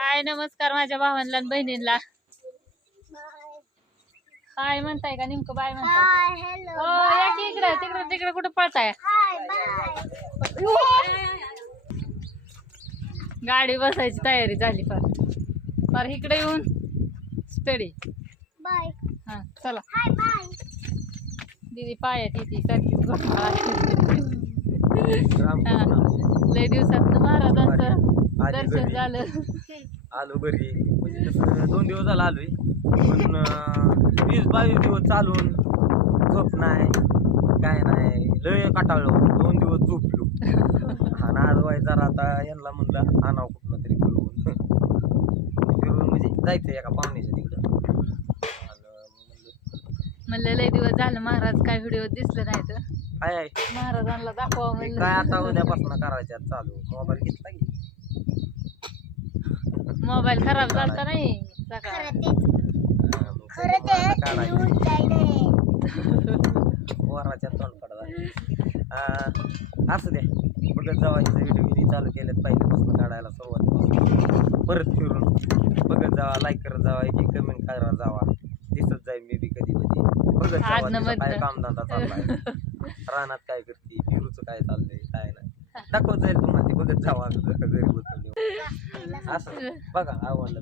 हाय नमस्कार माझ्या भावांना आणि बहिणींना हाय म्हणताय का नेमकं बाय म्हणताय? हाय हॅलो हो या की इकडे तिकडे तिकडे कुठं पळताय? हाय बाय गाडी बसायची तयारी झाली फार. फार इकडे येऊन स्टडी बाय हा चला. हाय बाय दीदी पायात येते सारखीच. हा. लय दिवसात महाराजांचं दर्शन. झालं. आलो घरी. म्हणजे दोन दिवस झाला आलोय. पण वीस बावीस दिवस चालून झोप नाही काय नाही लय काटाळलो. दोन दिवस झोपलो. आणि आज वाय जरा आता यांना म्हणलं आणावं कुठलं तरी फिरवून फिरवून म्हणजे जायचं एका पाहुण्याच्या तिकडं. म्हणलं लय दिवस झालं महाराज काय व्हिडिओ दिसलं नाही तर. हाय महाराजांना दाखवा काय आता उद्यापासून करायच्या चालू. मोबाईल घेतला की. मोबाईल खराब झालता नाही. सकाळ. खरं तेच मग खरं त्याच्यामुळं ते आता काढायचं. येऊन जायलंय वराच्या तोंड पडला असू द्या बघत जावा इथं व्हिडिओ व्हिडिओ चालू केलेत पहिल्यापासून काढायला सुरुवात परत फिरून. बघत जावा लाईक करत जावा एक कमेंट करत जावा. दिसत जाईल मी बी कधी कधी बघत जावा तिचं काय मधनं. कामधंदा चाललाय. रानात काय करते? फिरूचं काय चाललंय? काय नाही. दाखवत जाईल तुम्हाला ते. बघत जावा. घरी बसून असं. बघा आवडलं